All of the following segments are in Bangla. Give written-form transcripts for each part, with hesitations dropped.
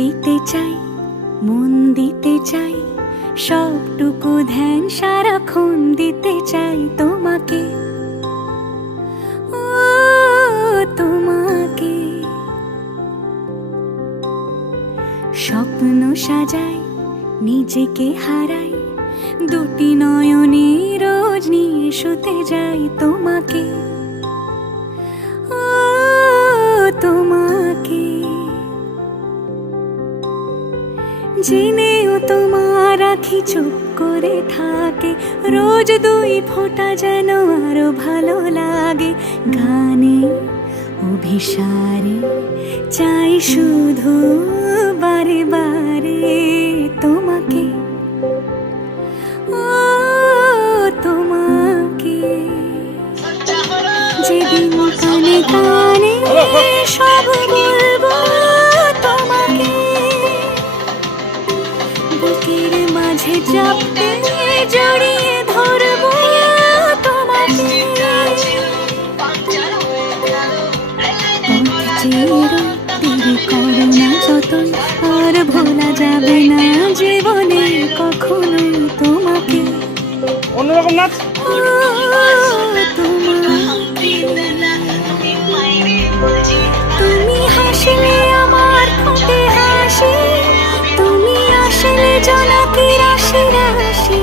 দিতে চাই, মন দিতে চাই, সবটুকু ধ্যান সারাক্ষণ দিতে চাই তোমাকে, ও তোমাকে। স্বপ্ন সাজাই, নিজেকে হারাই, দুটি নয়নে রোজ নিয়ে শুতে যাই তোমাকে, ও তোমাকে। জেনেও তোমার আখি চুপ করে থাকে, রোজ দুই ফোঁটা যেন আরো ভালো লাগে। গানে অভিসারে চাই শুধু বারে বারে তোমাকে, ও তোমাকে। যেদিন কানে কানে সব বলবো তোমাকে, বুকের মাঝে চাপতে জড়িয়ে ধরবো তোমাকে। দেরি করো না যতই, আর ভোলা যাবে না জীবনে কখনো তোমাকে, অন্যরকম নাচ। তুমি হাসলে আমার ঠোঁটে হাসি, তুমি আসলে জনকে রাশি রাশি,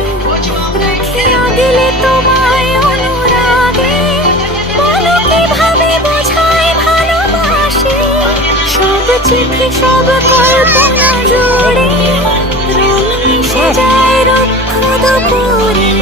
রাখিয়া দিলে তোমায় অনুরাগে, বলো কিভাবে বোঝায় ভালোবাসি। সব চিঠি সব কল্পনা জুড়ে রং মিশে যায় রুক্ষ দুপুরে।